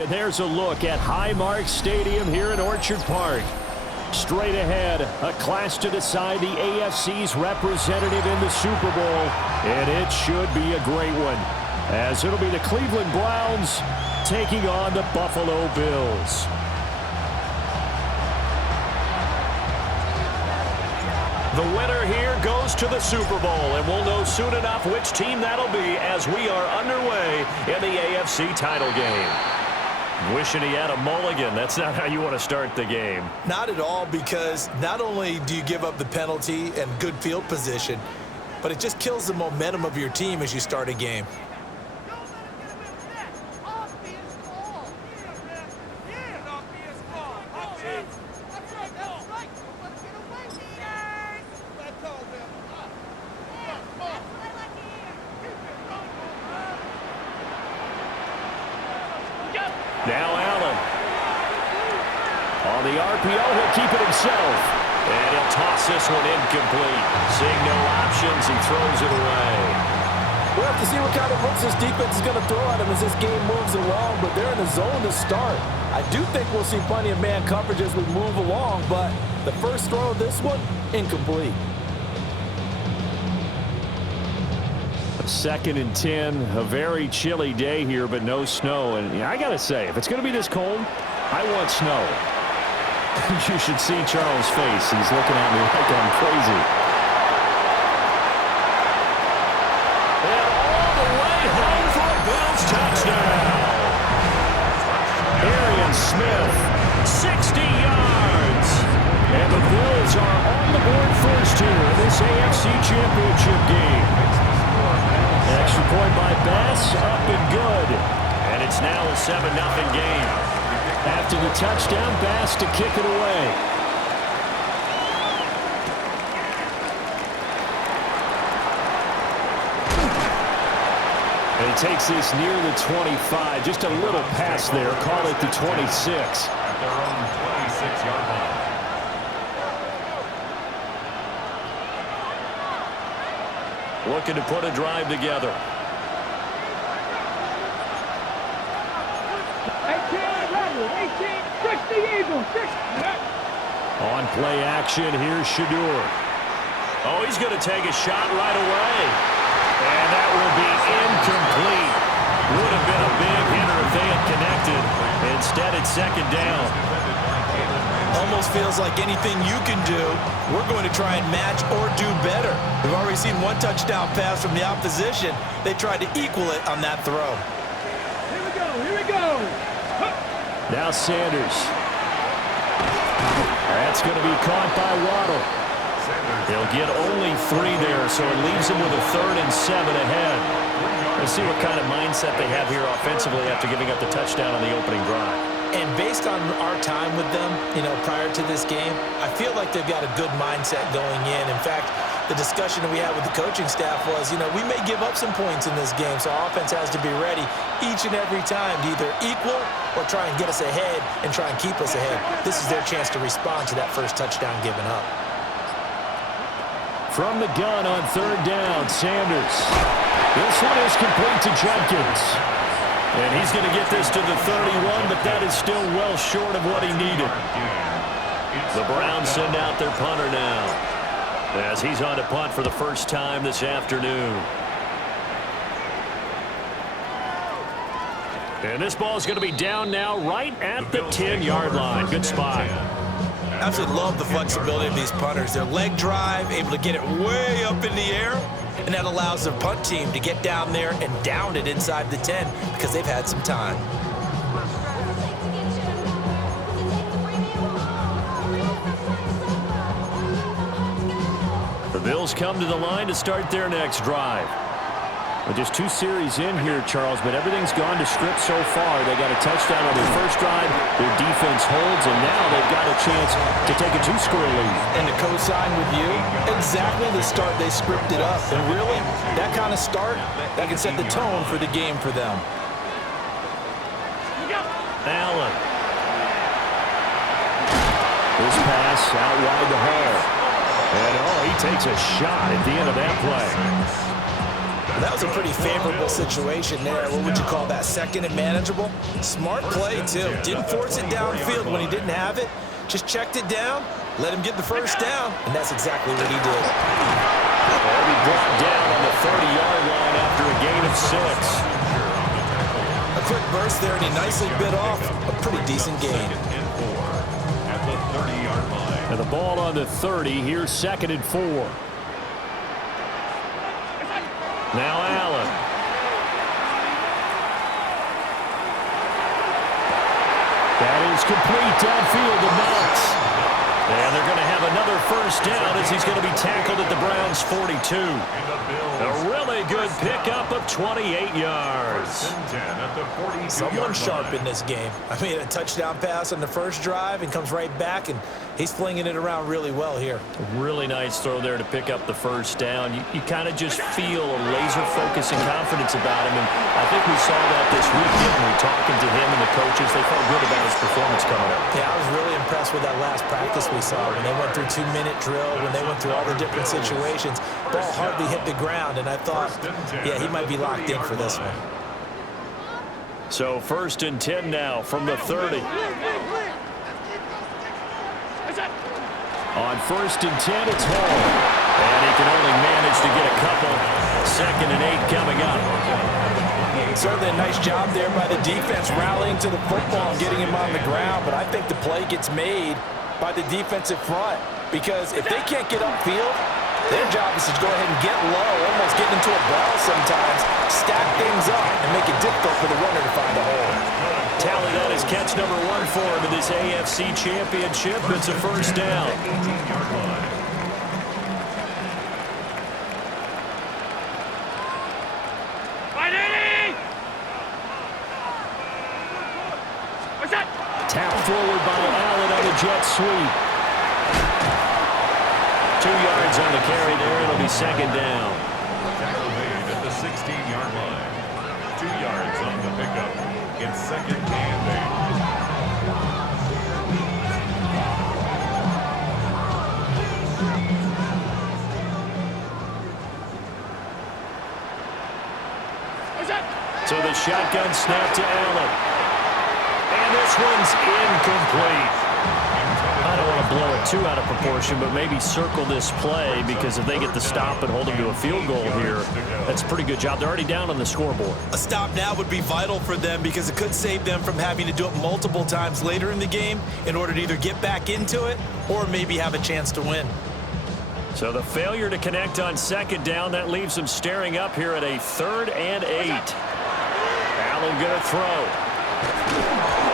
And there's a look at Highmark Stadium here in Orchard Park. Straight ahead, a clash to decide the AFC's representative in the Super Bowl, and it should be a great one, as it'll be the Cleveland Browns taking on the Buffalo Bills. The winner here goes to the Super Bowl, and we'll know soon enough which team that'll be as we are underway in the AFC title game. Wishing he had a mulligan. That's not how you want to start the game. Not at all, because not only do you give up the penalty and good field position, but it just kills the momentum of your team as you start a game. Now Allen. On the RPO, he'll keep it himself. And he'll toss this one incomplete. Seeing no options, he throws it away. We'll have to see what kind of looks this defense is going to throw at him as this game moves along, but they're in the zone to start. I do think we'll see plenty of man coverage as we move along, but the first throw of this one, incomplete. 2nd and 10, a very chilly day here, but no snow. And I got to say, if it's going to be this cold, I want snow. You should see Charles' face. He's looking at me like I'm crazy. And all the way home for a Bills touchdown. Arian Smith, 60 yards. And the Bills are on the board first here in this AFC Championship game. Extra point by Bass, up and good. And it's now a 7-0 game. After the touchdown, Bass to kick it away. And he takes this near the 25. Just a little pass there. Call it the 26. At their own 26-yard line. Looking to put a drive together. 18, 60 Eagles, 60. On play action, here's Shedeur. Oh, he's going to take a shot right away. And that will be incomplete. Would have been a big hitter if they had connected. Instead, it's 2nd down. Almost feels like anything you can do, we're going to try and match or do better. We've already seen one touchdown pass from the opposition. They tried to equal it on that throw. Here we go, here we go. Now Sanders. That's going to be caught by Waddle. He'll get only 3 there, so it leaves him with a 3rd and 7 ahead. Let's see what kind of mindset they have here offensively after giving up the touchdown on the opening drive. And based on our time with them, prior to this game, I feel like they've got a good mindset going in. In fact, the discussion that we had with the coaching staff was, we may give up some points in this game, so our offense has to be ready each and every time to either equal or try and get us ahead and try and keep us ahead. This is their chance to respond to that first touchdown given up. From the gun on 3rd down, Sanders. This one is complete to Jenkins. And he's going to get this to the 31, but that is still well short of what he needed. The Browns send out their punter now, as he's on to punt for the first time this afternoon. And this ball is going to be down now right at the 10-yard line. Good spot. Absolutely love the flexibility of these punters. Their leg drive, able to get it way up in the air, and that allows the punt team to get down there and down it inside the 10 because they've had some time. The Bills come to the line to start their next drive. Well, just 2 series in here, Charles, but everything's gone to script so far. They got a touchdown on their first drive. Their defense holds, and now they've got a chance to take a 2-score lead. And to co-sign with you, exactly the start they scripted up. And really, that kind of start, that can set the tone for the game for them. Allen. This pass out wide the hole. And, he takes a shot at the end of that play. That was a pretty favorable situation there. What would you call that? Second and manageable? Smart play, too. Didn't force it downfield when he didn't have it. Just checked it down, let him get the first down, and that's exactly what he did. They'll be brought down on the 30-yard line after a gain of 6. A quick burst there, and he nicely bit off a pretty decent gain. At the 30-yard line. And the ball on the 30. Here's 2nd and 4. Now Allen. That is complete downfield to Knox. And they're going to have another first down as he's going to be tackled at the Browns' 42. A really good pickup of 28 yards. Someone sharp in this game. I mean, a touchdown pass on the first drive and comes right back, and he's flinging it around really well here. A really nice throw there to pick up the first down. You kind of just feel a laser focus and confidence about him, and I think we saw that this week, didn't we? Talking to him and the coaches, they felt good about his performance coming up. Yeah, I was really impressed with that last practice we saw when they went through 2-minute drill, when they went through all the different situations. Ball hardly hit the ground, and I thought, yeah, he might be locked in for this one. So 1st and 10 now from the 30. On 1st and 10, it's Hall. And he can only manage to get a couple. 2nd and 8 coming up. Certainly a nice job there by the defense rallying to the football and getting him on the ground, but I think the play gets made by the defensive front, because if they can't get upfield, their job is to go ahead and get low, almost get into a ball sometimes, stack things up, and make it difficult for the runner to find a hole. Tally, that is catch number 1 for him in this AFC Championship. It's a first down. Tap forward by Allen on the jet sweep. 2 yards on the carry there. It'll be 2nd down. Tackle made at the 16-yard line. 2 yards on the pickup. It's 2nd and 8. So the shotgun snap to Allen. And this one's incomplete. I don't want to blow it too out of proportion, but maybe circle this play, because if they get the stop and hold them to a field goal here, that's a pretty good job. They're already down on the scoreboard. A stop now would be vital for them, because it could save them from having to do it multiple times later in the game in order to either get back into it or maybe have a chance to win. So the failure to connect on 2nd down, that leaves them staring up here at a 3rd and 8. Allen going to throw.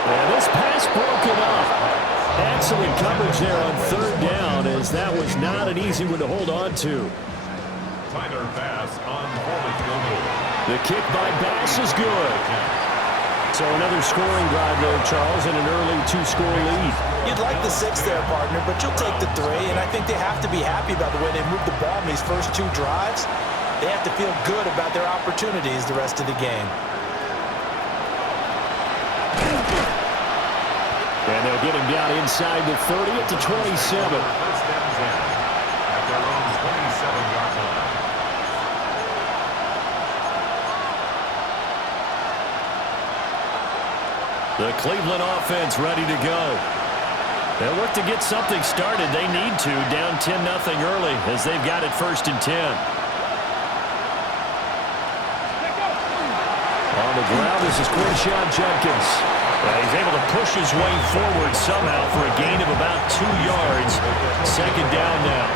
And this pass broken up. Excellent coverage there on 3rd down, as that was not an easy one to hold on to. Tyler Bass on forward field goal. The kick by Bass is good. So another scoring drive there, Charles, and an early 2-score lead. You'd like the 6 there, partner, but you'll take the 3, and I think they have to be happy about the way they moved the ball in these first 2 drives. They have to feel good about their opportunities the rest of the game. And they'll get him down inside the 30 at the 27. First and 10 at their own 27-yard line. The Cleveland offense ready to go. They'll look to get something started. They need to, down 10-0 early, as they've got it 1st and 10. On the ground, this is Quinshon Judkins. He's able to push his way forward somehow for a gain of about 2 yards. 2nd down now.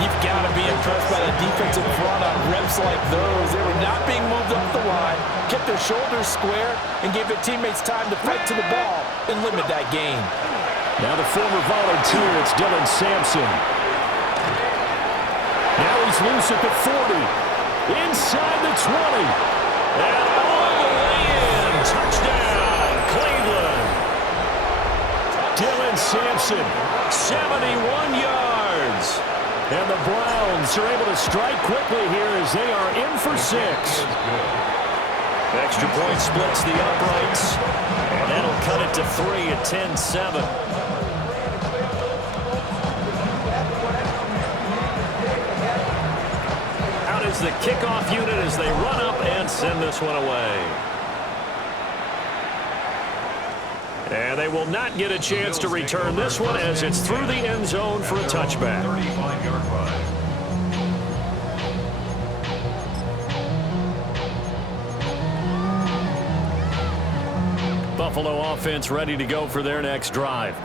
You've got to be impressed by the defensive front on reps like those. They were not being moved up the line, kept their shoulders square, and gave their teammates time to fight to the ball and limit that gain. Now the former volunteer, it's Dylan Sampson. Now he's loose at the 40. Inside the 20. And all the way in. Touchdown, Cleveland. Dylan Sampson, 71 yards. And the Browns are able to strike quickly here as they are in for 6. Extra point splits the uprights. And that'll cut it to 3 at 10-7. is the kickoff unit as they run up and send this one away. And they will not get a chance to return this one as it's through the end zone for a touchback. 35-yard line. Buffalo offense ready to go for their next drive.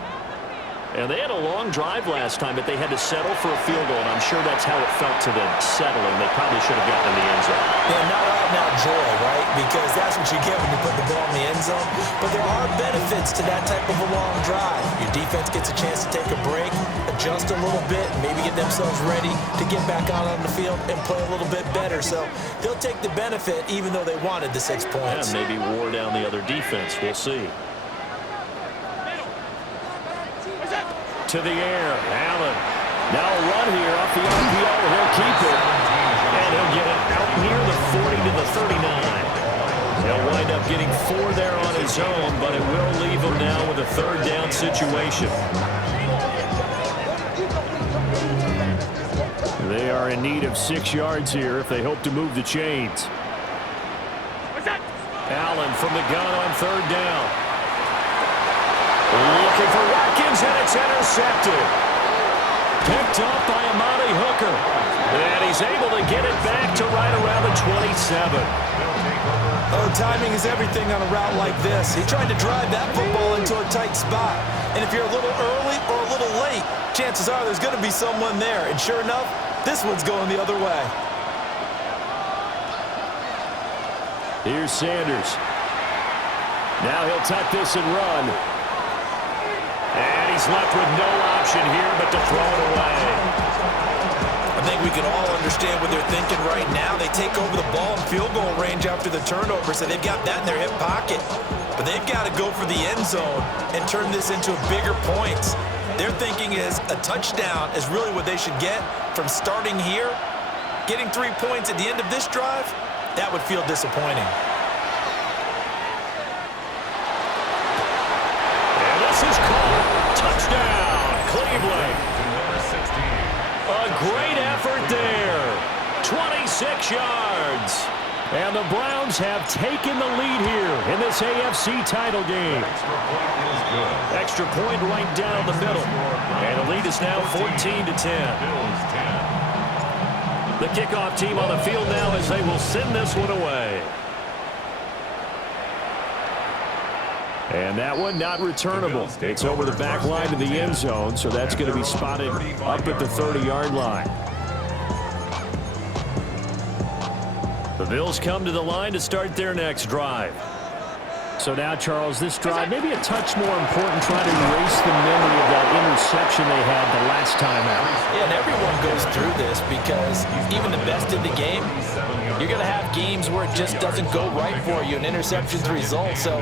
And they had a long drive last time, but they had to settle for a field goal, and I'm sure that's how it felt to them, settling. They probably should have gotten in the end zone. Yeah, not out-and-out joy, right? Because that's what you get when you put the ball in the end zone. But there are benefits to that type of a long drive. Your defense gets a chance to take a break, adjust a little bit, maybe get themselves ready to get back out on the field and play a little bit better. So they'll take the benefit even though they wanted the 6 points. And maybe wore down the other defense. We'll see. To the air, Allen. Now a run here off the RPO. He'll keep it. And he'll get it out near the 40 to the 39. He'll wind up getting 4 there on his own, but it will leave him now with a third down situation. They are in need of 6 yards here if they hope to move the chains. Allen from the gun on third down. Looking for Watkins, and it's intercepted. Picked up by Amani Hooker. And he's able to get it back to right around the 27. Oh, timing is everything on a route like this. He tried to drive that football into a tight spot. And if you're a little early or a little late, chances are there's going to be someone there. And sure enough, this one's going the other way. Here's Sanders. Now he'll tuck this and run. And he's left with no option here but to throw it away. I think we can all understand what they're thinking right now. They take over the ball in field goal range after the turnover, so they've got that in their hip pocket. But they've got to go for the end zone and turn this into bigger points. Their thinking is a touchdown is really what they should get from starting here. Getting 3 points at the end of this drive, that would feel disappointing. And this is called touchdown, Cleveland. A great effort there. 26 yards. And the Browns have taken the lead here in this AFC title game. Extra point right down the middle. And the lead is now 14-10. The kickoff team on the field now as they will send this one away. And that one not returnable. It's over the back line to the end zone, so that's going to be spotted up at the 30-yard line. The Bills come to the line to start their next drive. So now, Charles, this drive maybe a touch more important, trying to erase the memory of that interception they had the last time out. Yeah, and everyone goes through this because even the best in the game, you're going to have games where it just doesn't go right for you, and interceptions result. So,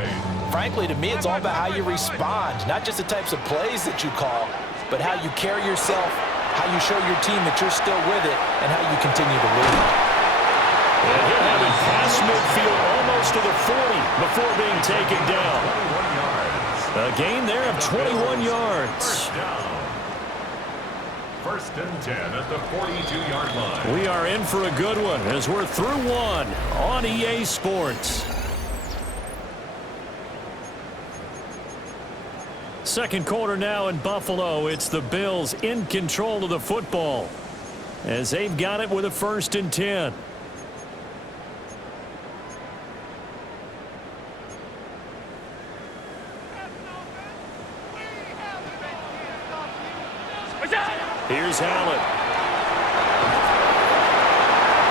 frankly, to me, it's all about how you respond, not just the types of plays that you call, but how you carry yourself, how you show your team that you're still with it, and how you continue to lead. And he'll have it past midfield almost to the 40 before being taken down. A gain there of 21 yards. First and 10 at the 42-yard line. We are in for a good one as we're through one on EA Sports. Second quarter now in Buffalo. It's the Bills in control of the football as they've got it with a 1st and 10. Here's Allen.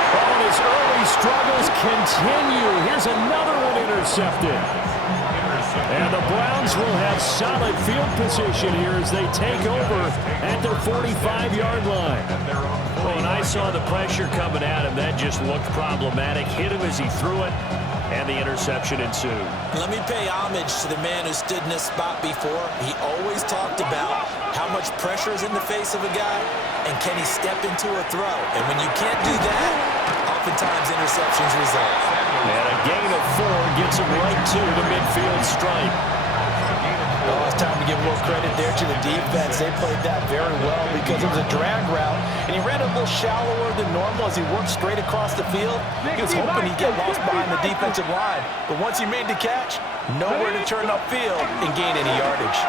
Oh, and his early struggles continue. Here's another one intercepted. And the Browns will have solid field position here as they take over at their 45-yard line. Oh, and I saw the pressure coming at him. That just looked problematic. Hit him as he threw it, and the interception ensued. Let me pay homage to the man who stood in this spot before. He always talked about how much pressure is in the face of a guy, and can he step into a throw? And when you can't do that, oftentimes interceptions result. And a gain of 4 gets him right to the midfield stripe. Oh, it's time to give a little credit there to the defense. They played that very well because it was a drag route, and he ran a little shallower than normal as he worked straight across the field. He was hoping he'd get lost behind the defensive line, but once he made the catch, nowhere to turn upfield and gain any yardage.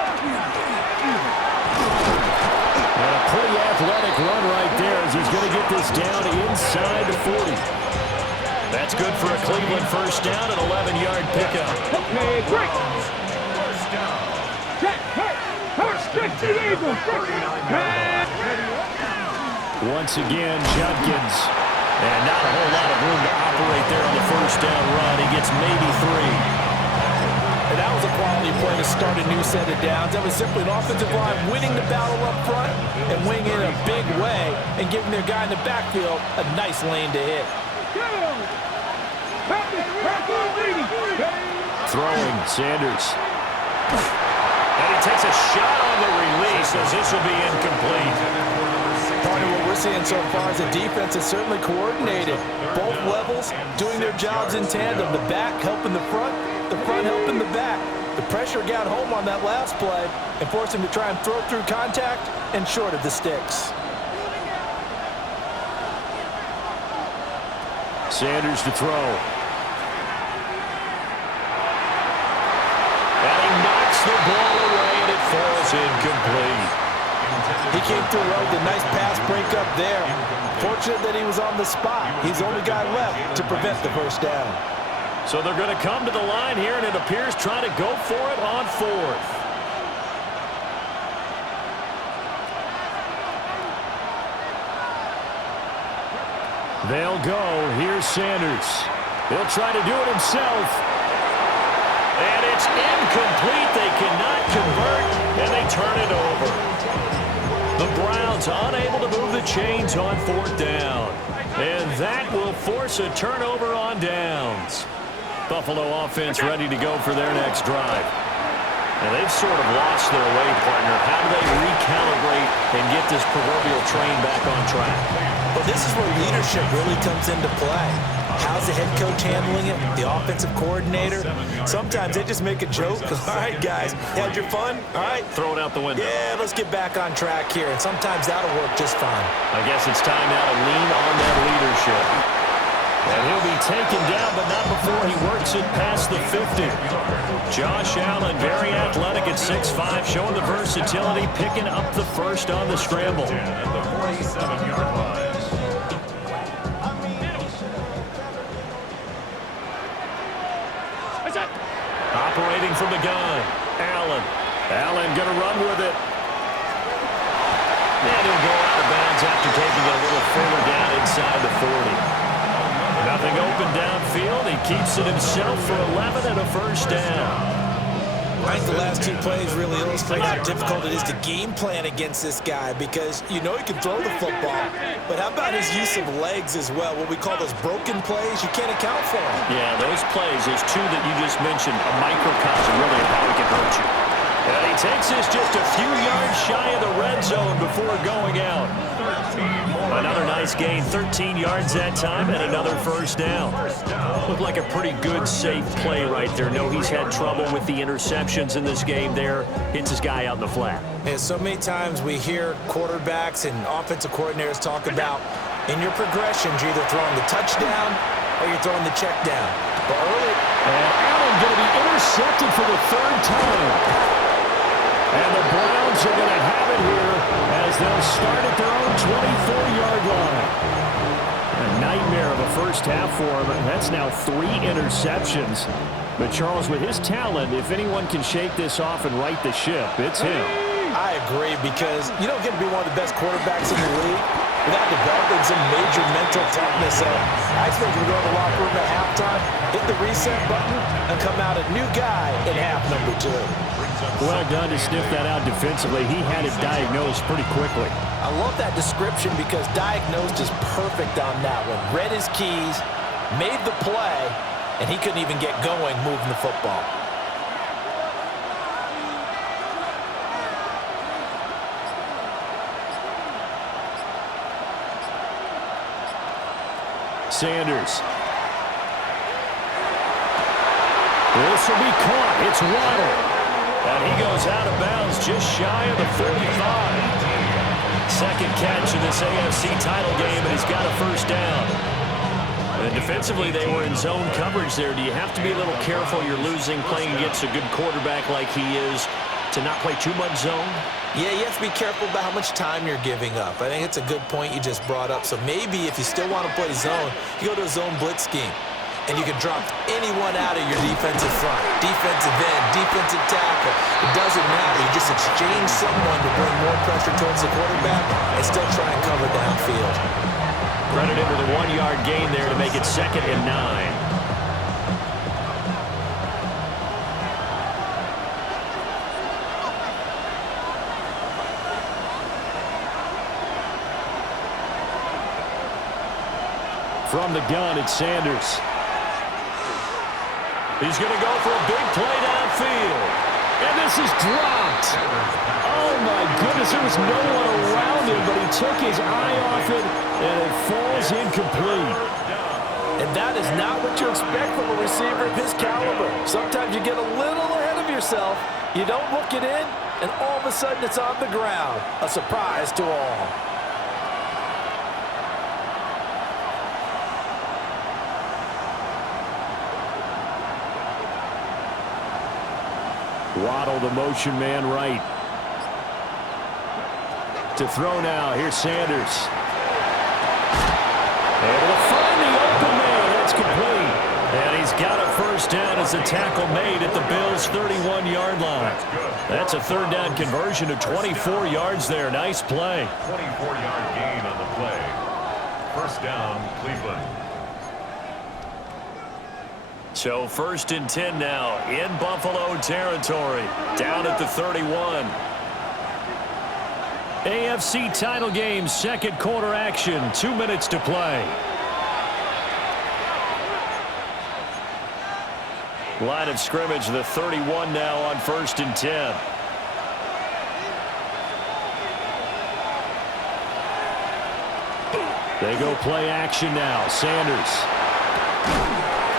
And a pretty athletic run right there as he's going to get this down inside the 40. That's good for a Cleveland first down, an 11-yard pickup. Okay, break. Check the Eagles. Once again, Judkins. And not a whole lot of room to operate there on the first down run. He gets maybe 3. And that was a quality play to start a new set of downs. That was simply an offensive line winning the battle up front and winning in a big way and giving their guy in the backfield a nice lane to hit. Throwing, Sanders. And he takes a shot on the release as this will be incomplete. Part of what we're seeing so far is the defense is certainly coordinated. Both levels doing their jobs in tandem. The back helping the front helping the back. The pressure got home on that last play and forced him to try and throw through contact and short of the sticks. Sanders to throw. And he knocks the ball away and it falls incomplete. He came through with a nice pass breakup there. Fortunate that he was on the spot. He's the only guy left to prevent the first down. So they're going to come to the line here, and it appears trying to go for it on 4th. They'll go. Here's Sanders. He'll try to do it himself. And it's incomplete. They cannot convert, and they turn it over. The Browns unable to move the chains on 4th down. And that will force a turnover on downs. Buffalo offense ready to go for their next drive. And they've sort of lost their way, partner. How do they recalibrate and get this proverbial train back on track? Well, this is where leadership really comes into play. How's the head coach handling it? The offensive coordinator? Sometimes they just make a joke. All right, guys, had your fun? All right. Throw it out the window. Yeah, let's get back on track here. And sometimes that'll work just fine. I guess it's time now to lean on that leadership. And he'll be taken down, but not before he works it past the 50. Josh Allen, very athletic at 6'5", showing the versatility, picking up the first on the scramble. At the 47-yard line. Operating from the gun, Allen. Allen going to run with it. And he'll go out of bounds after taking it a little further down inside the 40. Nothing open downfield. He keeps it himself for 11 and a first down. I think the last two plays really illustrate how difficult it is to game plan against this guy because you know he can throw the football, but how about his use of legs as well? What we call those broken plays, you can't account for them. Yeah, those plays, those two that you just mentioned, a microcosm really of how he can hurt you. And he takes this just a few yards shy of the red zone before going out. Another nice gain, 13 yards that time, and another first down. Looked like a pretty good, safe play right there. No, he's had trouble with the interceptions in this game there. Hits his guy out in the flat. And so many times we hear quarterbacks and offensive coordinators talk about in your progressions, you're either throwing the touchdown or you're throwing the check down. But early, and Allen going to be intercepted for the 3rd time. And the Browns are going to have it here as they'll start at their own 24-yard line. A nightmare of a first half for him. That's now 3 interceptions. But Charles, with his talent, if anyone can shake this off and right the ship, it's him. I agree because you don't get to be one of the best quarterbacks in the league without developing some major mental toughness. So I expect you to go to the locker room at halftime, hit the reset button, and come out a new guy in half number 2. Well done to sniff that out defensively. He had it diagnosed pretty quickly. I love that description because diagnosed is perfect on that one. Read his keys, made the play, and he couldn't even get going moving the football. Sanders. This will be caught. It's Waddle. And he goes out of bounds just shy of the 45. Second catch in this AFC title game, and he's got a first down. And defensively, they were in zone coverage there. Do you have to be a little careful? You're losing playing against a good quarterback like he is to not play too much zone? Yeah, you have to be careful about how much time you're giving up. I think it's a good point you just brought up. So maybe if you still want to play zone, you go to a zone blitz scheme. And you can drop anyone out of your defensive front, defensive end, defensive tackle. It doesn't matter. You just exchange someone to bring more pressure towards the quarterback and still try and cover downfield. Credit him with a 1-yard gain there to make it 2nd and 9. From the gun, it's Sanders. He's going to go for a big play downfield. And this is dropped. Oh, my goodness. There was no one around him, but he took his eye off it, and it falls incomplete. And that is not what you expect from a receiver of his caliber. Sometimes you get a little ahead of yourself. You don't look it in, and all of a sudden it's on the ground. A surprise to all. Waddle, the motion man right. To throw now. Here's Sanders. Able to find the open man. That's complete. And he's got a first down as the tackle made at the Bills' 31-yard line. That's a third down conversion of 24 yards there. Nice play. 24-yard gain on the play. First down, Cleveland. So 1st and 10 now in Buffalo territory, down at the 31. AFC title game, second quarter action, 2 minutes to play. Line of scrimmage, the 31 now on 1st and 10. They go play action now. Sanders.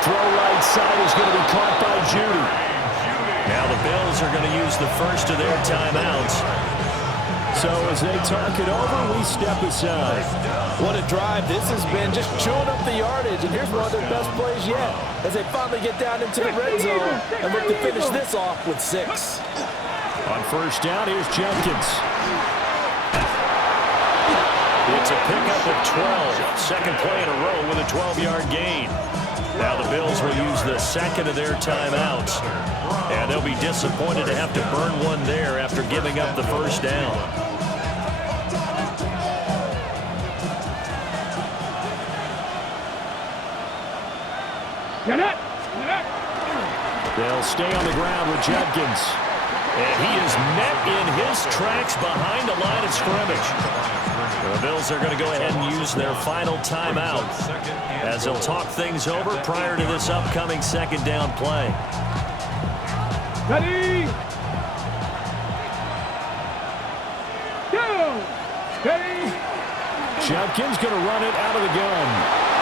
Throw right side is going to be caught by Judy. Now the Bills are going to use the first of their timeouts. So as they talk it over, we step aside. What a drive this has been, just chewing up the yardage. And here's one of their best plays yet as they finally get down into the red zone and look to finish this off with 6. On first down, here's Jenkins. It's a pickup of 12. Second play in a row with a 12-yard gain. Now the Bills will use the second of their timeouts. And they'll be disappointed to have to burn one there after giving up the first down. They'll stay on the ground with Jenkins. And he is met in his tracks behind the line of scrimmage. The Bills are going to go ahead and use their final timeout as they'll talk things over prior to this upcoming second down play. Ready? Go! Ready? Jenkins going to run it out of the gun.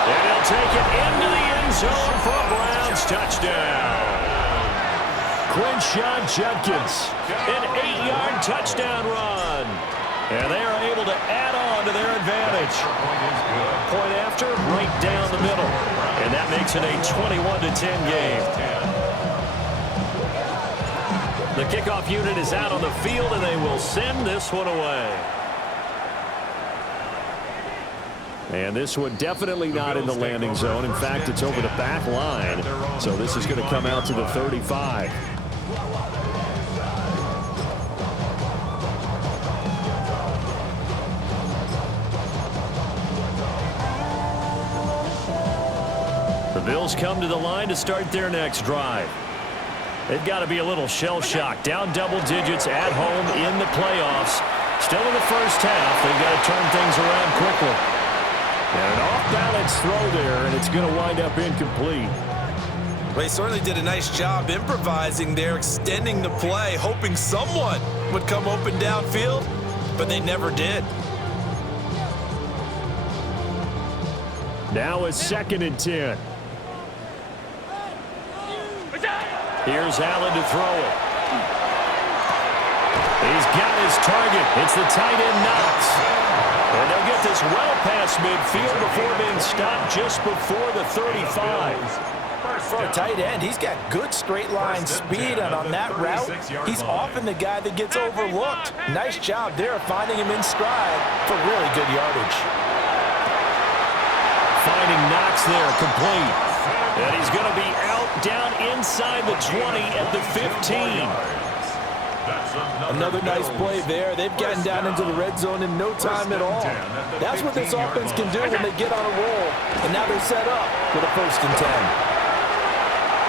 And he'll take it into the end zone for a Browns touchdown. Quinshawn Jenkins, an 8-yard touchdown run. And they are able to add on to their advantage. Point after, right down the middle. And that makes it a 21-10 game. The kickoff unit is out on the field, and they will send this one away. And this one definitely not in the landing zone. In fact, it's over the back line. So this is going to come out to the 35. The Bills come to the line to start their next drive. They've got to be a little shell-shocked. Down double digits at home in the playoffs. Still in the first half. They've got to turn things around quickly. And an off-balance throw there, and it's going to wind up incomplete. Well, he certainly did a nice job improvising there, extending the play, hoping someone would come open downfield, but they never did. Now it's 2nd and 10. Here's Allen to throw it. got his target. It's the tight end Knox. And they'll get this well past midfield before being stopped just before the 35. For a tight end, he's got good straight line speed, and on that route, he's often the guy that gets overlooked. Nice job there of finding him in stride for really good yardage. Finding Knox there, complete. And he's going to be out down inside the 20 at the 15. Another nice play there. They've gotten down into the red zone in no time at all. That's what this offense can do when they get on a roll. And now they're set up with a 1st and 10.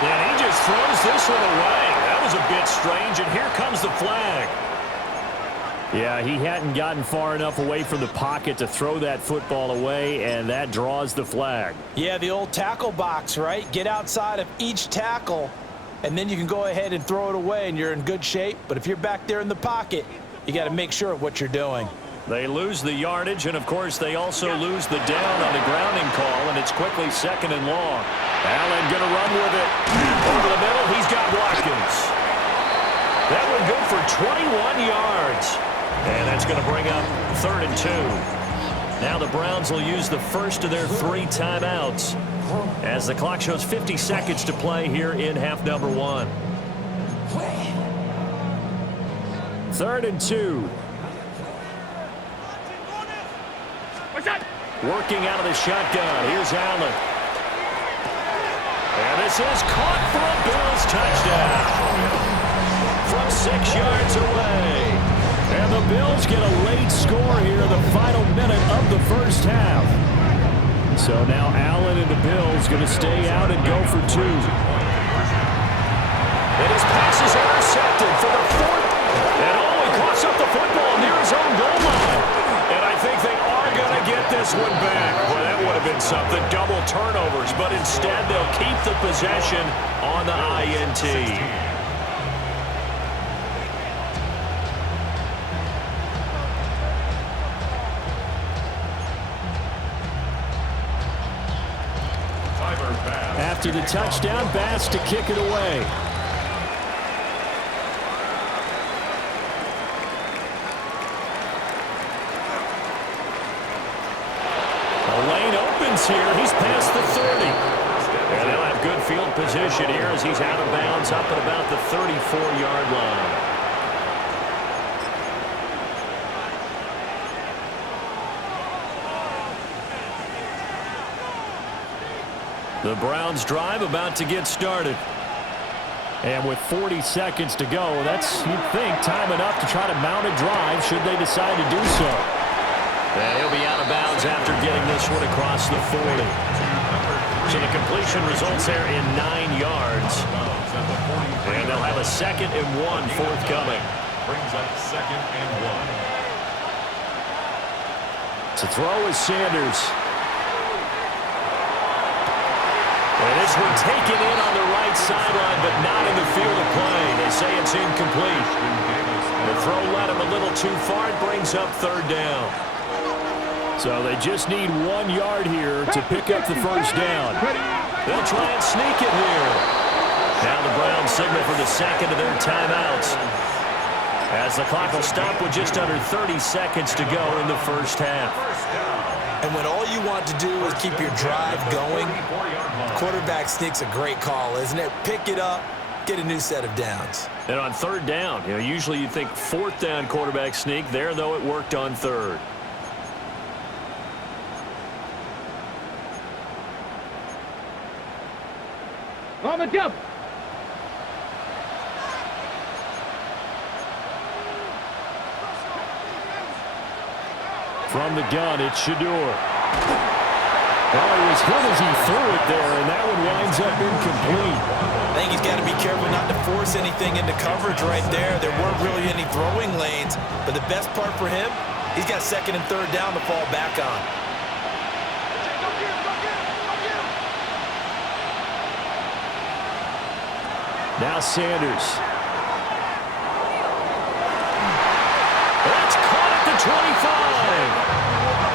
And he just throws this one away. That was a bit strange, and here comes the flag. Yeah, he hadn't gotten far enough away from the pocket to throw that football away, and that draws the flag. Yeah, the old tackle box, right? Get outside of each tackle, and then you can go ahead and throw it away, and you're in good shape. But if you're back there in the pocket, you got to make sure of what you're doing. They lose the yardage, and, of course, they also lose the down on the grounding call, and it's quickly 2nd and long. Allen going to run with it. Over the middle, he's got Watkins. That one good for 21 yards. And that's going to bring up 3rd and 2. Now the Browns will use the first of their 3 timeouts as the clock shows 50 seconds to play here in half number 1. 3rd and 2. Working out of the shotgun. Here's Allen. And this is caught for a Bills touchdown. From 6 yards away. And the Bills get a late score here, the final minute of the first half. So now Allen and the Bills going to stay out and go for 2. And his pass is intercepted for the 4th. And he coughs up the football near his own goal line. And I think they are going to get this one back. Well, that would have been something, double turnovers. But instead, they'll keep the possession on the INT. After the touchdown, Bass to kick it away. The lane opens here. He's past the 30. And they'll have good field position here as he's out of bounds up at about the 34-yard line. The Browns drive about to get started. And with 40 seconds to go, that's, you'd think, time enough to try to mount a drive should they decide to do so. And he'll be out of bounds after getting this one across the 40. So the completion results there in 9 yards. And they'll have a 2nd and 1 forthcoming. Brings up 2nd and 1. To throw is Sanders. And this one taken in on the right sideline, but not in the field of play. They say it's incomplete. The throw led him a little too far. It brings up 3rd down. So they just need 1 yard here to pick up the first down. They'll try and sneak it here. Now the Browns signal for the 2nd of their timeouts, as the clock will stop with just under 30 seconds to go in the first half. And when all you want to do is keep your drive going, quarterback sneak's a great call, isn't it? Pick it up, get a new set of downs. And on 3rd down, usually you think 4th down quarterback sneak. There, though, it worked on 3rd. On the jump. From the gun, it's Shador. Well, he was hit as he threw it there, and that one winds up incomplete. I think he's got to be careful not to force anything into coverage right there. There weren't really any throwing lanes, but the best part for him, he's got 2nd and 3rd down to fall back on. Now Sanders. That's caught at the 25.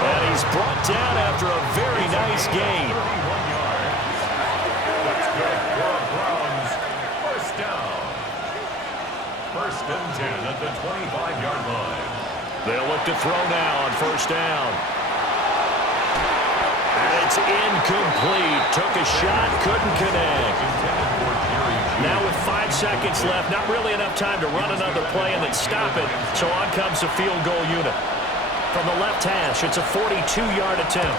And he's brought down after a very nice gain. That's good for Browns. First down. First and 10 at the 25-yard line. They'll look to throw now on first down. And it's incomplete. Took a shot, couldn't connect. Now with 5 seconds left, not really enough time to run another play and then stop it. So on comes the field goal unit. From the left hash, it's a 42-yard attempt.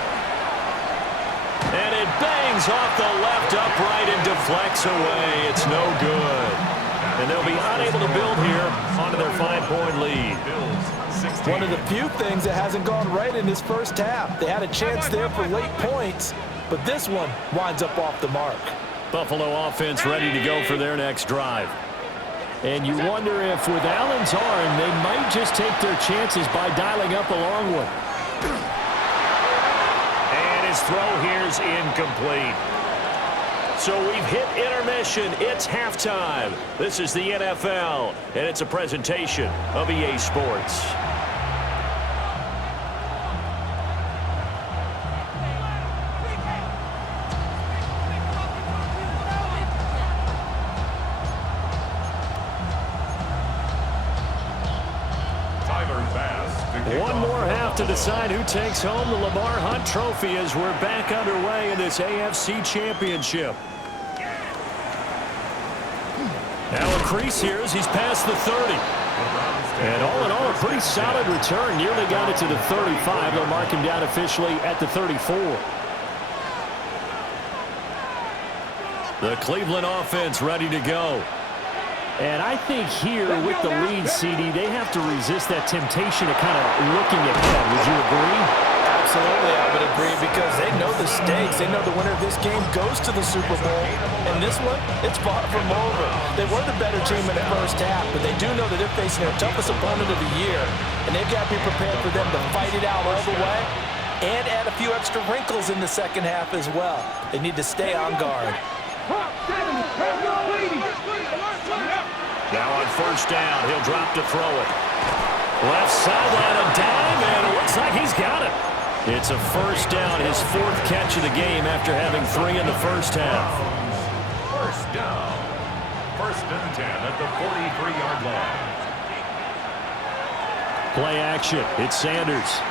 And it bangs off the left upright and deflects away. It's no good. And they'll be unable to build here onto their 5-point lead. One of the few things that hasn't gone right in this first half. They had a chance there for late points, but this one winds up off the mark. Buffalo offense ready to go for their next drive. And you wonder if with Allen's arm, they might just take their chances by dialing up a long one. And his throw here's incomplete. So we've hit intermission. It's halftime. This is the NFL, and it's a presentation of EA Sports. One more half to decide who takes home the Lamar Hunt Trophy as we're back underway in this AFC Championship. Now a crease here as he's past the 30. And all in all, a pretty solid return. Nearly got it to the 35. They'll mark him down officially at the 34. The Cleveland offense ready to go. And I think here with the lead, CD, they have to resist that temptation of kind of looking ahead. Would you agree? Absolutely, I would agree, because they know the stakes. They know the winner of this game goes to the Super Bowl. And this one, it's far from over. They were the better team in the first half, but they do know that they're facing their toughest opponent of the year. And they've got to be prepared for them to fight it out all the way and add a few extra wrinkles in the second half as well. They need to stay on guard. Now on first down, he'll drop to throw it. Left sideline, a dive, and it looks like he's got it. It's a first down, his 4th catch of the game after having 3 in the first half. First down. First and 10 at the 43-yard line. Play action. It's Sanders.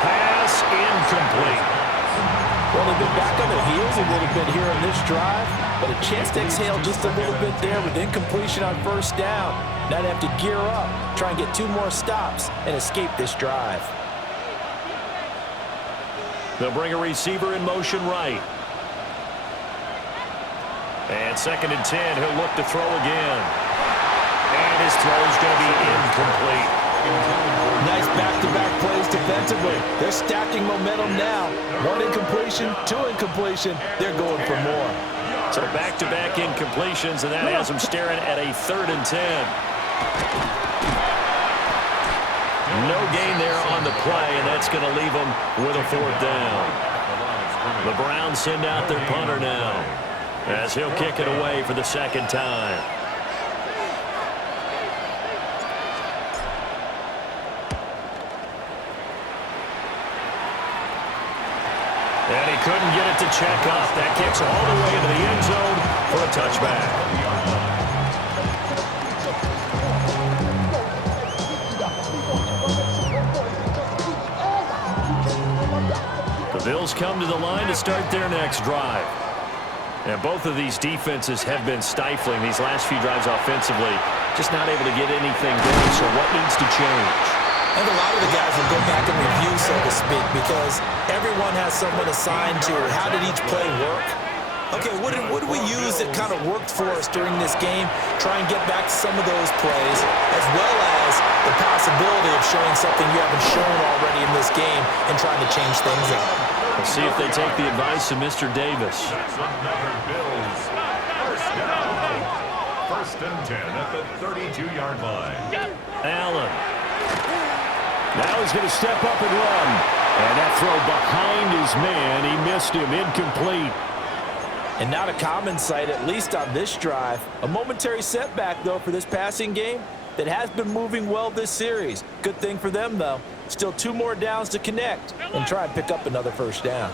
Pass incomplete. Well, they've been back on their heels a little bit here on this drive, but a chance to exhale just a little bit there with incompletion on first down. Now they have to gear up, try and get 2 more stops, and escape this drive. They'll bring a receiver in motion right. And 2nd and 10, he'll look to throw again. And his throw is going to be incomplete. Nice back-to-back plays defensively. They're stacking momentum now. 1 incompletion, 2 incompletion. They're going for more. So back-to-back incompletions, and that has them staring at a 3rd and 10. No gain there on the play, and that's going to leave them with a 4th down. The Browns send out their punter now as he'll kick it away for the 2nd time. And he couldn't get it to check up. That kicks all the way into the end zone for a touchback. The Bills come to the line to start their next drive. And both of these defenses have been stifling these last few drives offensively. Just not able to get anything going. So what needs to change? And a lot of the guys will go back and review, so to speak, because everyone has someone assigned to how did each play work. Okay, what did we use that kind of worked for us during this game? Try and get back to some of those plays, as well as the possibility of showing something you haven't shown already in this game and trying to change things up. We'll see if they take the advice of Mr. Davis. That's another Bills. First down. First and 10 at the 32-yard line. Allen. Now he's going to step up and run. And that throw behind his man. He missed him. Incomplete. And not a common sight, at least on this drive. A momentary setback, though, for this passing game that has been moving well this series. Good thing for them, though. Still 2 more downs to connect and try and pick up another first down.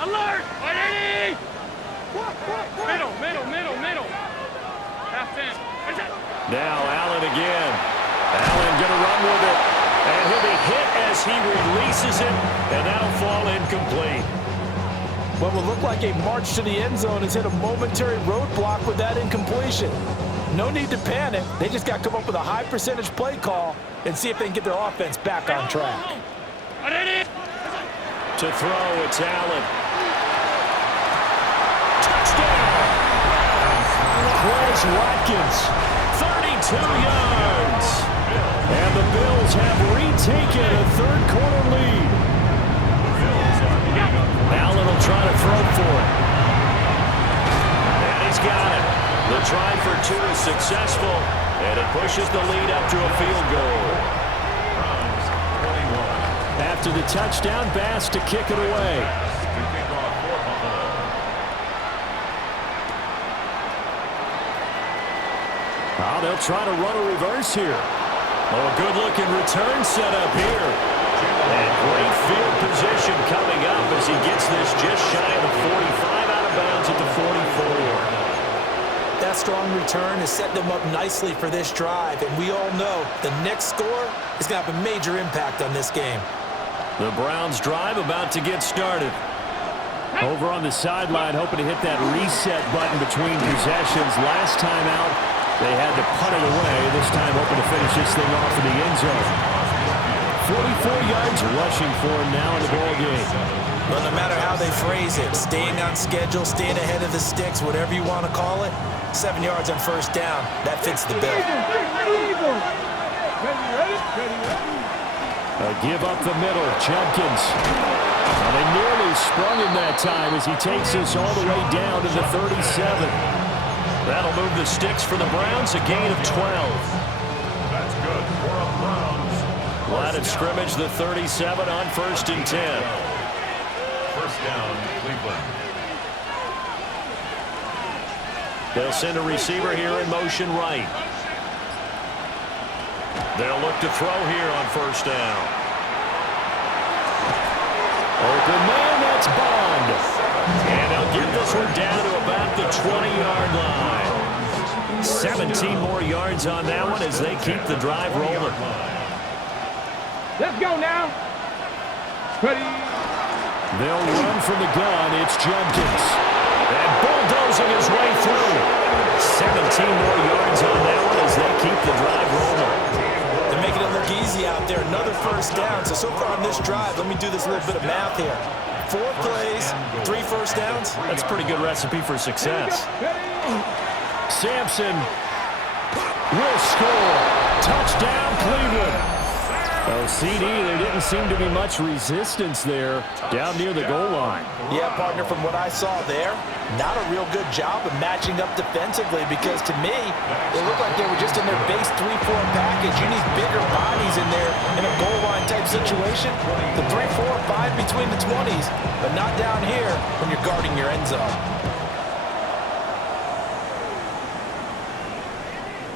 Alert! Middle, middle, middle. Now Allen again. Allen going to run with it. And he'll be hit as he releases it. And that'll fall incomplete. What will look like a march to the end zone has hit a momentary roadblock with that incompletion. No need to panic. They just got to come up with a high percentage play call and see if they can get their offense back on track. To throw, it's Allen. Touchdown! Quez Watkins, 32 yards. And the Bills have retaken a third-quarter lead. Allen will try to throw for it. And he's got it. The try for two is successful, and it pushes the lead up to a field goal. After the touchdown, Bass to kick it away. Oh, they'll try to run a reverse here. Oh, good-looking return set up here. And great field position coming up as he gets this just shy of the 45, out of bounds at the 44. That strong return has set them up nicely for this drive, and we all know the next score is going to have a major impact on this game. The Browns drive about to get started. Over on the sideline, hoping to hit that reset button between possessions. Last time out, they had to punt it away. This time hoping to finish this thing off in the end zone. 44 yards rushing for him now in the ball game. Well, no matter how they phrase it, staying on schedule, staying ahead of the sticks, whatever you want to call it, 7 yards on first down, that fits the bill. A give up the middle, Jenkins. And they nearly sprung him that time as he takes us all the way down to the 37. That'll move the sticks for the Browns, a gain of 12. That's good for a Browns. Line of scrimmage, the 37 on 1st and 10. First down, Cleveland. They'll send a receiver here in motion right. They'll look to throw here on 1st down. Open man, that's Bond. And they'll get this one down to about the 20-yard line. 17 more yards on that one as they keep the drive rolling. Let's go now. Ready. They'll run from the gun. It's Jenkins. And bulldozing his way through. 17 more yards on that one as they keep the drive rolling. They're making it look easy out there. Another first down. So far on this drive, let me do this little bit of math here. 4 plays, 3 first downs. That's a pretty good recipe for success. Sampson will score. Touchdown, Cleveland. Oh, CD, there didn't seem to be much resistance there down near the goal line. Yeah, partner, from what I saw there, not a real good job of matching up defensively because to me, it looked like they were just in their base 3-4 package. You need bigger bodies in there in a goal line type situation. The 3-4-5 between the 20s, but not down here when you're guarding your end zone.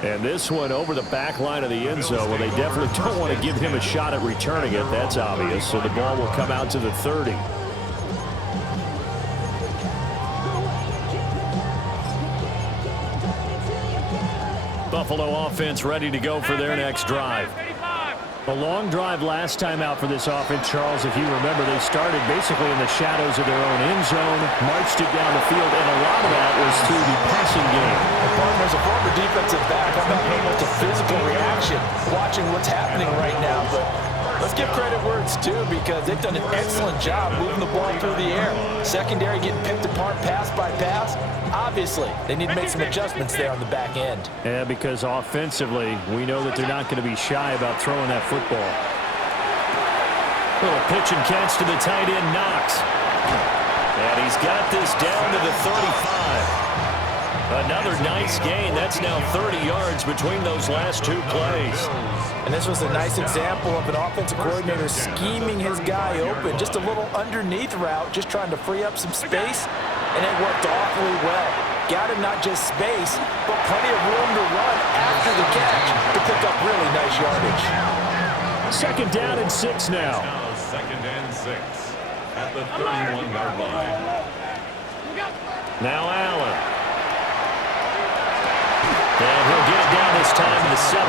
And this one over the back line of the end zone. Well, they definitely don't want to give him a shot at returning it. That's obvious. So the ball will come out to the 30. Buffalo offense ready to go for their next drive. A long drive last time out for this offense, Charles. If you remember, they started basically in the shadows of their own end zone, marched it down the field, and a lot of that was through the passing game. As a former defensive back, I'm not able to physical reaction watching what's happening right now, but let's give credit where it's due because they've done an excellent job moving the ball through the air. Secondary getting picked apart pass by pass. Obviously, they need to make some adjustments there on the back end. Yeah, because offensively, we know that they're not going to be shy about throwing that football. Little pitch and catch to the tight end, Knox. And he's got this down to the 35. Another nice gain. That's now 30 yards between those last 2 plays. And this was a nice example of an offensive coordinator scheming his guy open. Just a little underneath route, just trying to free up some space. And it worked awfully well. Got him not just space, but plenty of room to run after the catch to pick up really nice yardage. 2nd down and 6 now. Now 2nd and 6 at the 31-yard line. Now Allen. And he'll get it down to this time to the 17.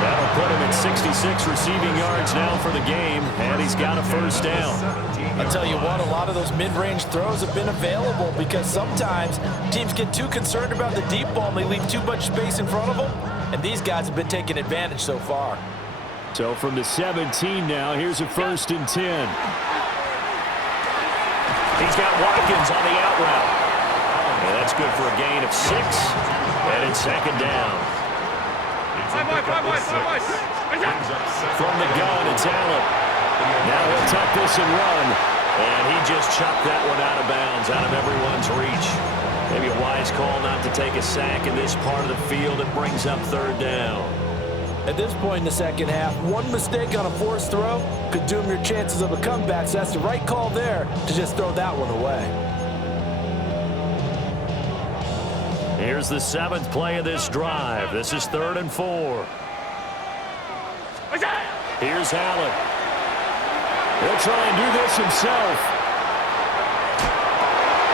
That'll put him at 66 receiving yards now for the game, and he's got a first down. I'll tell you what, a lot of those mid-range throws have been available because sometimes teams get too concerned about the deep ball and they leave too much space in front of them, and these guys have been taking advantage so far. So from the 17 now, here's a 1st and 10. He's got Watkins on the out route. And that's good for a gain of 6, and it's 2nd down. From the gun, it's Allen. Now he'll tuck this and run. And he just chucked that one out of bounds, out of everyone's reach. Maybe a wise call not to take a sack in this part of the field. It brings up 3rd down. At this point in the second half, one mistake on a forced throw could doom your chances of a comeback, so that's the right call there to just throw that one away. Here's the 7th play of this drive. This is 3rd and 4. Here's Allen. He'll try and do this himself.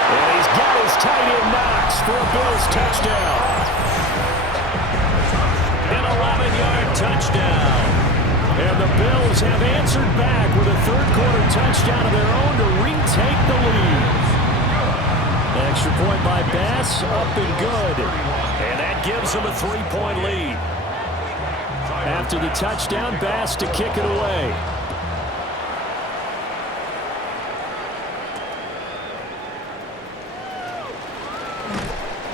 And he's got his tight end Knox for a Bills touchdown. An 11-yard touchdown. And the Bills have answered back with a 3rd-quarter touchdown of their own to retake the lead. Extra point by Bass, up and good. And that gives them a 3-point lead. After the touchdown, Bass to kick it away.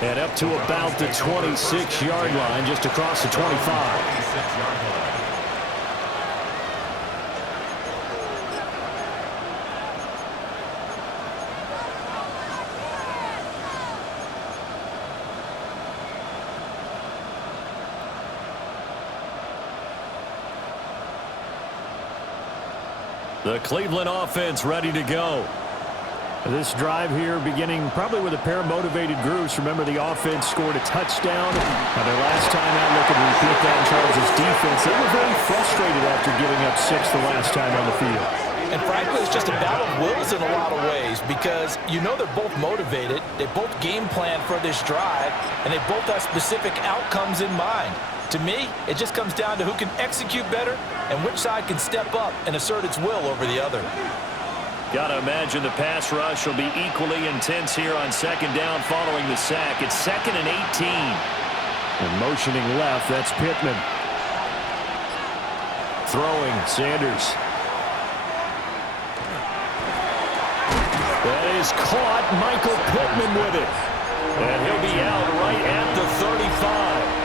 And up to about the 26-yard line, just across the 25. The Cleveland offense ready to go. This drive here beginning probably with a pair of motivated groups. Remember, the offense scored a touchdown. Their last time out, looking to repeat that in Charles' defense. They were very frustrated after giving up 6 the last time on the field. And frankly, it's just a battle of wills in a lot of ways because you know they're both motivated, they both game plan for this drive, and they both have specific outcomes in mind. To me, it just comes down to who can execute better and which side can step up and assert its will over the other. Got to imagine the pass rush will be equally intense here on 2nd down following the sack. It's 2nd and 18. And motioning left, that's Pittman. Throwing, Sanders. That is caught, Michael Pittman with it. And he'll be out right at the 35.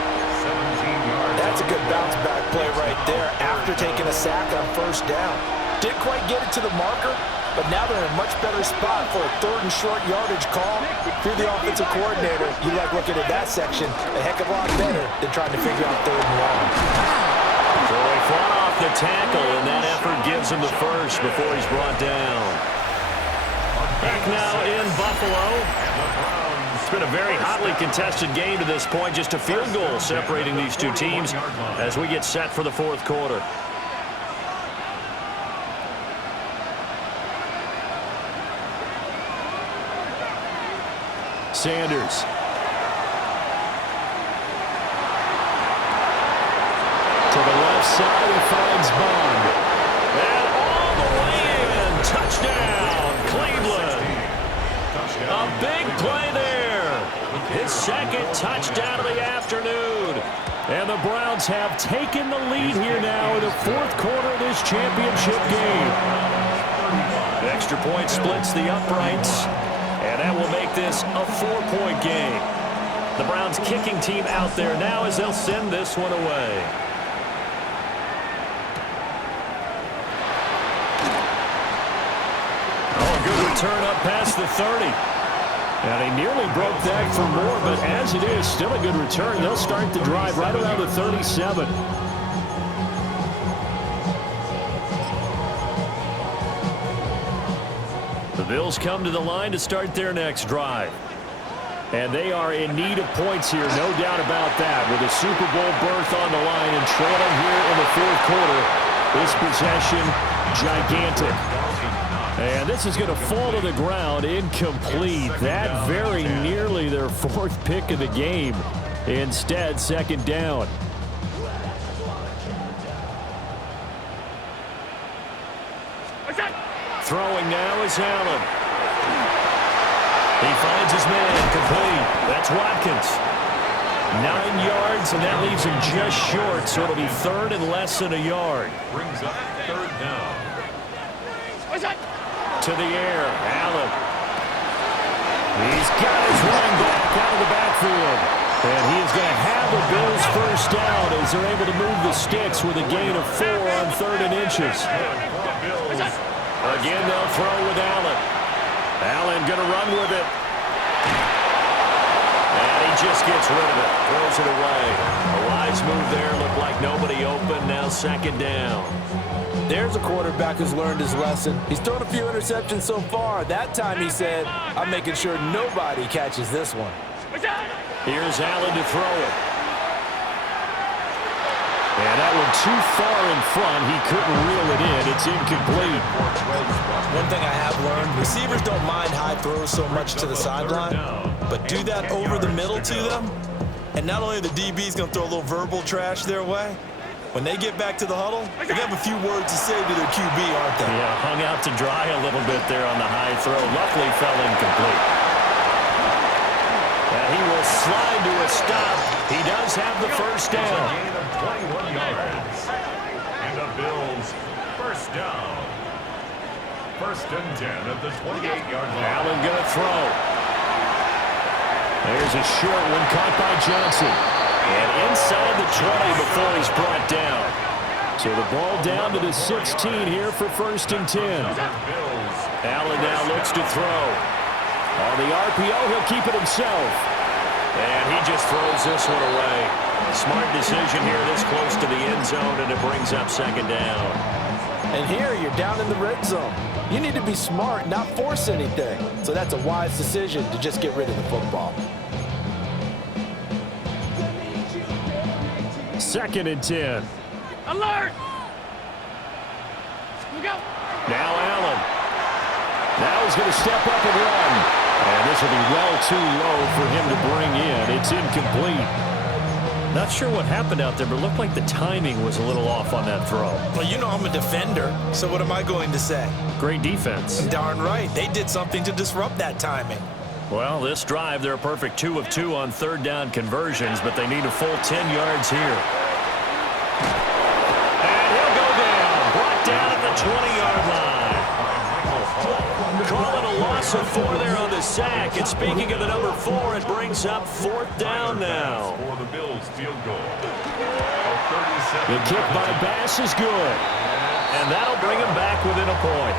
That's a good bounce-back play right there after taking a sack on 1st down. Didn't quite get it to the marker, but now they're in a much better spot for a 3rd and short yardage call. If you're the offensive coordinator, you like looking at that section a heck of a lot better than trying to figure out 3rd and long. So he fought off the tackle, and that effort gives him the first before he's brought down. Back now in Buffalo. It's been a very hotly contested game to this point. Just a field goal separating these two teams as we get set for the 4th quarter. Sanders. To the left side, he finds Bond. And all the way in. Touchdown, Cleveland. A big play there. His 2nd touchdown of the afternoon. And the Browns have taken the lead here now in the 4th quarter of this championship game. The extra point splits the uprights. And that will make this a 4-point game. The Browns kicking team out there now as they'll send this one away. Oh, good return up past the 30. And he nearly broke that for more, but as it is, still a good return. They'll start the drive right around the 37. The Bills come to the line to start their next drive. And they are in need of points here, no doubt about that. With a Super Bowl berth on the line and trailing here in the 4th quarter, this possession, gigantic. And this is going to fall to the ground incomplete. That very nearly their 4th pick of the game. Instead, second down. Throwing now is Allen. He finds his man, complete. That's Watkins. 9 yards, and that leaves him just short, so it'll be third and less than a yard. Brings up third down. To the air, Allen. He's got his running back out of the backfield. And he is going to have the Bills first down as they're able to move the sticks with a gain of 4 on 3rd and inches. Again, they'll throw with Allen. Allen going to run with it. And he just gets rid of it. Throws it away. A wise move there. Looked like nobody open. Now second down. There's a quarterback who's learned his lesson. He's thrown a few interceptions so far. That time he said, I'm making sure nobody catches this one. Here's Allen to throw it. And that one too far in front. He couldn't reel it in. It's incomplete. One thing I have learned, receivers don't mind high throws so much to the sideline, but do that over the middle to them, and not only the DB's going to throw a little verbal trash their way, when they get back to the huddle, they have a few words to say to their QB, aren't they? Yeah, hung out to dry a little bit there on the high throw. Luckily fell incomplete. And he will slide to a stop. He does have the first down. Gain of 21 yards. And the Bills first down. First and 10 at the 28-yard line. Allen going to throw. There's a short one caught by Johnson. And inside the 20 before he's brought down. So the ball down to the 16 here for first and 10. Allen now looks to throw. On the RPO, he'll keep it himself. And he just throws this one away. Smart decision here this close to the end zone, and it brings up second down. And here you're down in the red zone. You need to be smart, not force anything. So that's a wise decision to just get rid of the football. Second and 10. Alert! We go. Now Allen. Now he's going to step up and run. And this will be well too low for him to bring in. It's incomplete. Not sure what happened out there, but it looked like the timing was a little off on that throw. Well, you know I'm a defender, so what am I going to say? Great defense. Darn right. They did something to disrupt that timing. Well, this drive, they're a perfect 2 of 2 on third down conversions, but they need a full 10 yards here. And he'll go down. Brought down at the 20-yard line. Call it a loss of 4 there on the sack. And speaking of the number 4, it brings up 4th down now. For the Bills field goal. The kick by Bass is good. And that'll bring him back within a point.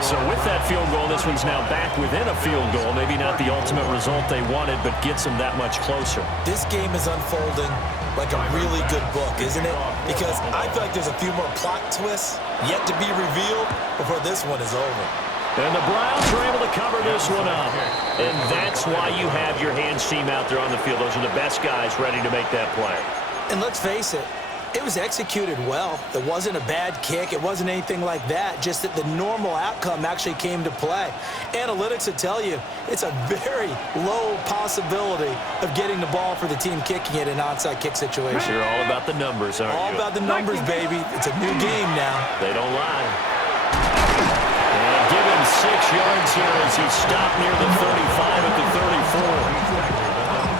So with that field goal, this one's now back within a field goal. Maybe not the ultimate result they wanted, but gets them that much closer. This game is unfolding like a really good book, isn't it? Because I feel like there's a few more plot twists yet to be revealed before this one is over. And the Browns are able to cover this one up. And that's why you have your hands team out there on the field. Those are the best guys ready to make that play. And let's face it, it was executed well. It wasn't a bad kick. It wasn't anything like that. Just that the normal outcome actually came to play. Analytics will tell you it's a very low possibility of getting the ball for the team kicking it in an onside kick situation. You're all about the numbers, aren't you? All about the numbers, baby. It's a new game now. They don't lie. And give him 6 yards here as he stopped near the 35 at the 34.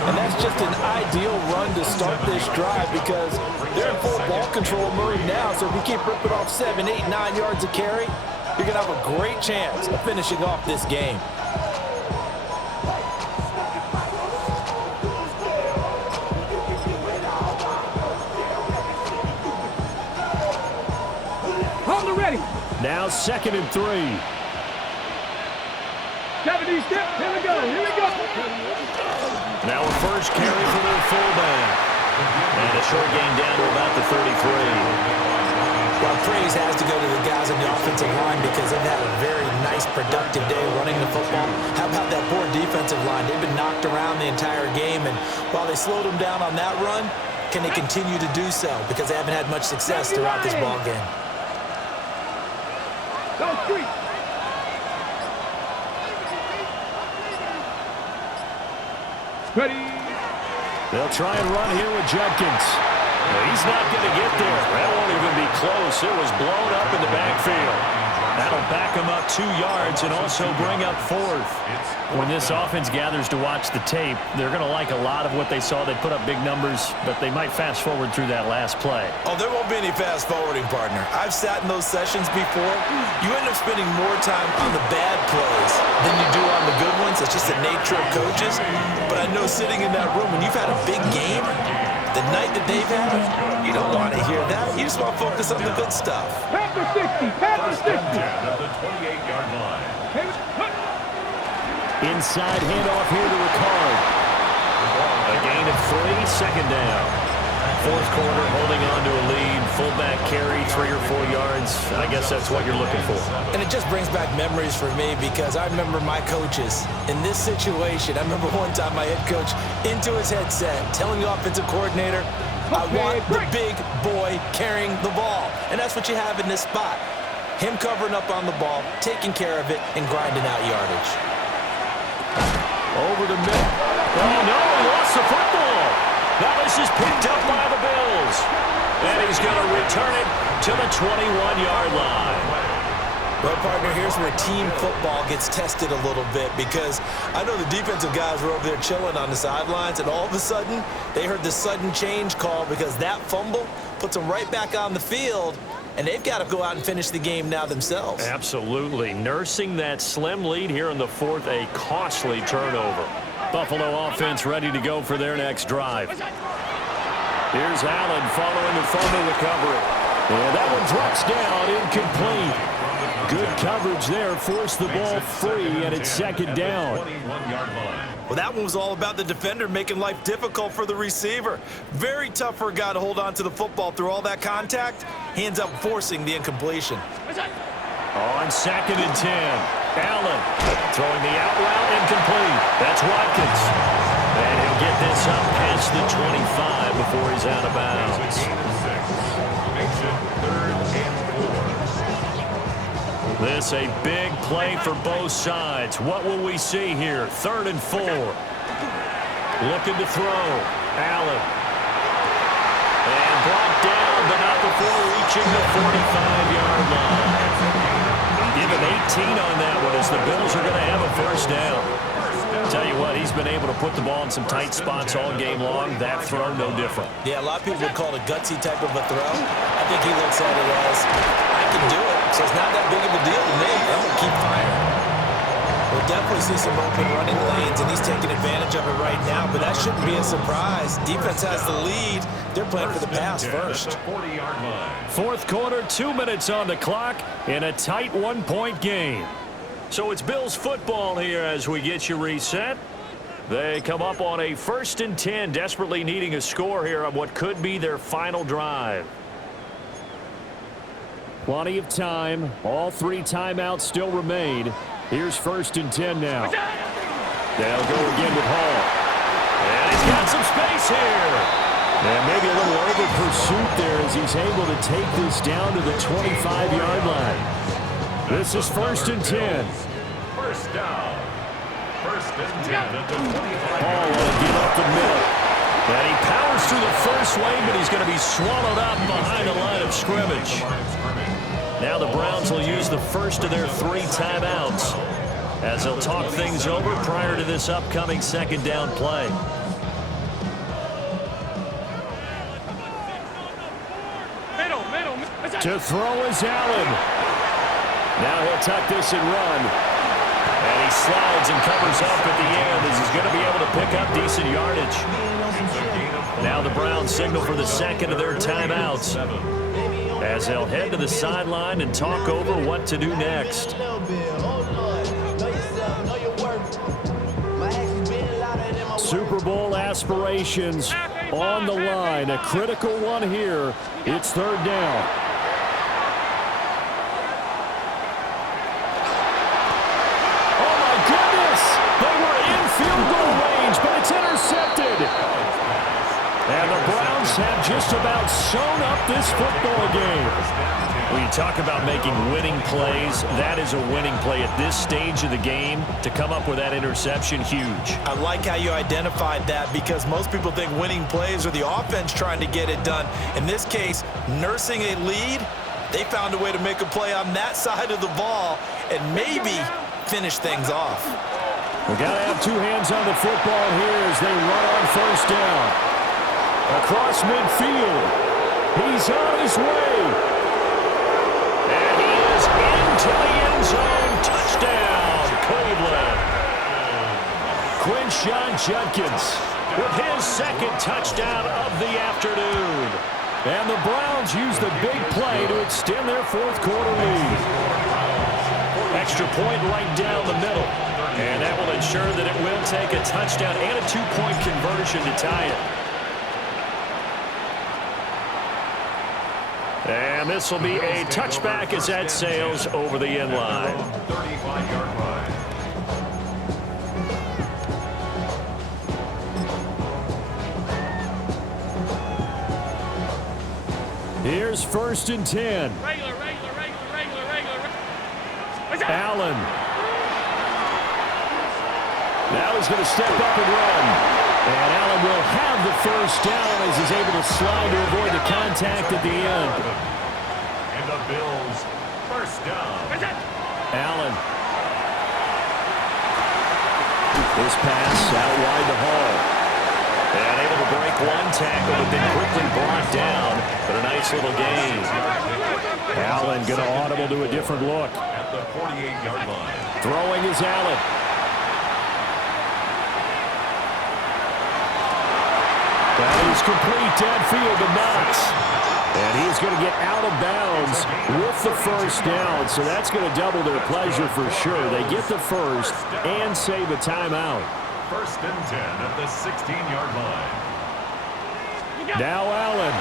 And that's just an ideal run to start this drive because they're in full ball control mode now. So if you keep ripping off 7, 8, 9 yards of carry, you're going to have a great chance of finishing off this game. Hold it ready. Now 2nd and 3. 70 steps. Here we go. Here we go. Now a first carry for their fullback. And a short gain down to about the 33. Well, praise has to go to the guys on the offensive line because they've had a very nice, productive day running the football. How about that poor defensive line? They've been knocked around the entire game, and while they slowed them down on that run, can they continue to do so? Because they haven't had much success throughout this ball game. Go street. Ready. They'll try and run here with Jenkins. Well, he's not going to get there. That won't even be close. It was blown up in the backfield. That'll back him up 2 yards and also bring up 4th. When this offense gathers to watch the tape, they're going to like a lot of what they saw. They put up big numbers, but they might fast forward through that last play. Oh, there won't be any fast forwarding, partner. I've sat in those sessions before. You end up spending more time on the bad plays than you do on the good ones. It's just the nature of coaches. But I know sitting in that room, when you've had a big game, the night that they've had, you don't want to hear that. You just want to focus on the good stuff. Pass the 60. Pass the 60. At the 28-yard line. Inside handoff here to Ricard. A gain of 3, second down. 4th quarter, holding on to a lead. Fullback carry, 3 or 4 yards. I guess that's what you're looking for. And it just brings back memories for me because I remember my coaches in this situation. I remember one time my head coach into his headset telling the offensive coordinator, I want the big boy carrying the ball. And that's what you have in this spot. Him covering up on the ball, taking care of it, and grinding out yardage. Over the middle. Oh, no, he lost the football. Now this is picked up by the Bills. And he's going to return it to the 21-yard line. Well, partner, here's where team football gets tested a little bit because I know the defensive guys were over there chilling on the sidelines, and all of a sudden, they heard the sudden change call because that fumble puts them right back on the field, and they've got to go out and finish the game now themselves. Absolutely. Nursing that slim lead here in the 4th, a costly turnover. Buffalo offense ready to go for their next drive. Here's Allen following the fumble recovery. And that one drops down, incomplete. Good coverage there, forced the ball free, and it's second down. Well, that one was all about the defender making life difficult for the receiver. Very tough for a guy to hold on to the football through all that contact. He ends up forcing the incompletion. On 2nd and 10, Allen throwing the out route, incomplete. That's Watkins. And he'll get this up past the 25 before he's out of bounds. Makes it 3rd and 4. This a big play for both sides. What will we see here? 3rd and 4. Looking to throw. Allen. And brought down, but not before reaching the 45-yard line. Give him 18 on that one as the Bills are going to have a first down. Tell you what, he's been able to put the ball in some tight spots all game long. That throw, no different. Yeah, a lot of people would call it a gutsy type of a throw. I think he looks at it as, I can do it, so it's not that big of a deal to me. I'm going to keep firing. We'll definitely see some open running lanes, and he's taking advantage of it right now, but that shouldn't be a surprise. Defense has the lead. They're playing for the pass first. 40-yard line. 4th quarter, 2 minutes on the clock in a tight 1-point game. So it's Bills football here as we get you reset. They come up on a 1st and 10, desperately needing a score here on what could be their final drive. Plenty of time. All 3 timeouts still remain. Here's 1st and 10 now. They'll go again with Hall. And he's got some space here. And maybe a little over pursuit there as he's able to take this down to the 25-yard line. This is 1st and 10. First down. 1st and 10 at the 25. Hall will get up the middle. And he powers through the first lane, but he's going to be swallowed up behind the line of scrimmage. Now the Browns will use the first of their 3 timeouts as they'll talk things over prior to this upcoming 2nd down play. To throw is Allen. Now he'll tuck this and run. And he slides and covers up at the end as he's going to be able to pick up decent yardage. Now the Browns signal for the 2nd of their timeouts as they'll head to the sideline and talk over what to do next. Super Bowl aspirations on the line. A critical one here. It's 3rd down. Oh, my goodness! They were in field goal range, but it's intercepted. And the Browns have just about sewn up this football game. When you talk about making winning plays, that is a winning play at this stage of the game. To come up with that interception, huge. I like how you identified that because most people think winning plays are the offense trying to get it done. In this case, nursing a lead, they found a way to make a play on that side of the ball and maybe finish things off. We got to have two hands on the football here as they run on first down. Across midfield. He's on his way. And he is into the end zone. Touchdown, Cleveland. Quinshon Judkins with his second touchdown of the afternoon. And the Browns use the big play to extend their fourth quarter lead. Extra point right down the middle. And that will ensure that it will take a touchdown and a two-point conversion to tie it. And this will be a touchback as that sails over the end line. 35-yard line. Here's 1st and 10. Regular. Allen. Now he's going to step up and run. And Allen will have the first down as he's able to slide to avoid the contact at the end. And the Bills, first down. Allen. His pass out wide to Hall. And able to break one tackle, but then quickly brought down. But a nice little gain. Allen going to audible to a different look. At the 48-yard line. Throwing is Allen. That is complete downfield to Knox. And he's going to get out of bounds with the first down. So that's going to double their pleasure for sure. They get the first and save a timeout. 1st and 10 at the 16-yard line. Now Allen.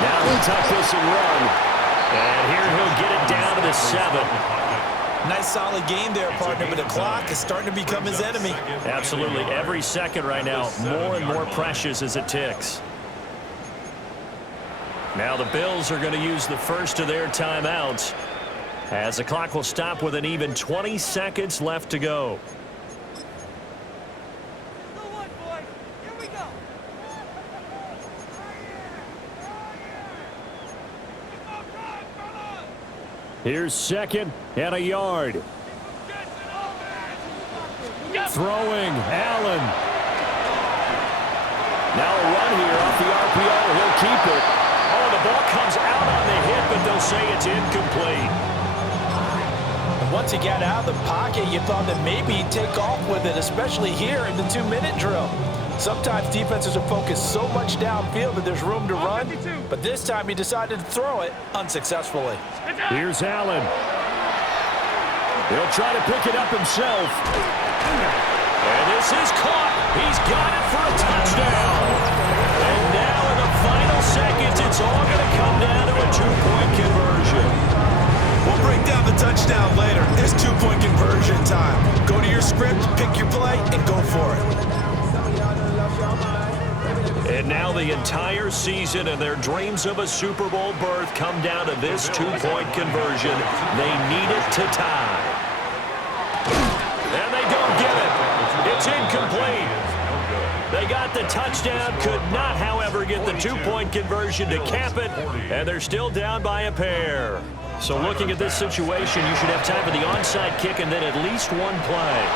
Now he'll tuck this and run. And here he'll get it down to the 7. Nice solid game there, partner, but the clock is starting to become his enemy. Absolutely. Every second right now, more and more precious as it ticks. Now the Bills are going to use the first of their timeouts as the clock will stop with an even 20 seconds left to go. Here's 2nd and a yard. Throwing, Allen. Now a run here off the RPO. He'll keep it. Oh, the ball comes out on the hit, but they'll say it's incomplete. And once he got out of the pocket, you thought that maybe he'd take off with it, especially here in the 2-minute drill. Sometimes defenses are focused so much downfield that there's room to run, but this time he decided to throw it unsuccessfully. Here's Allen. He'll try to pick it up himself. And this is caught. He's got it for a touchdown. And now in the final seconds, it's all going to come down to a two-point conversion. We'll break down the touchdown later. It's two-point conversion time. Go to your script, pick your play, and go for it. And now the entire season and their dreams of a Super Bowl berth come down to this two-point conversion. They need it to tie. And they don't get it. It's incomplete. They got the touchdown, could not, however, get the two-point conversion to cap it, and they're still down by a pair. So looking at this situation, you should have time for the onside kick and then at least one play.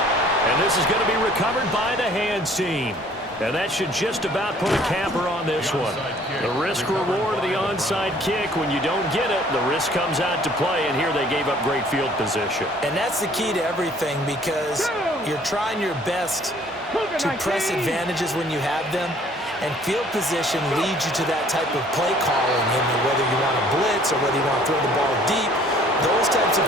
And this is going to be recovered by the hands team. And that should just about put a capper on this one. The risk-reward of the onside kick, when you don't get it, the risk comes out to play, and here they gave up great field position. And that's the key to everything because you're trying your best to press advantages when you have them, and field position leads you to that type of play calling, whether you want to blitz or whether you want to throw the ball deep. Those types of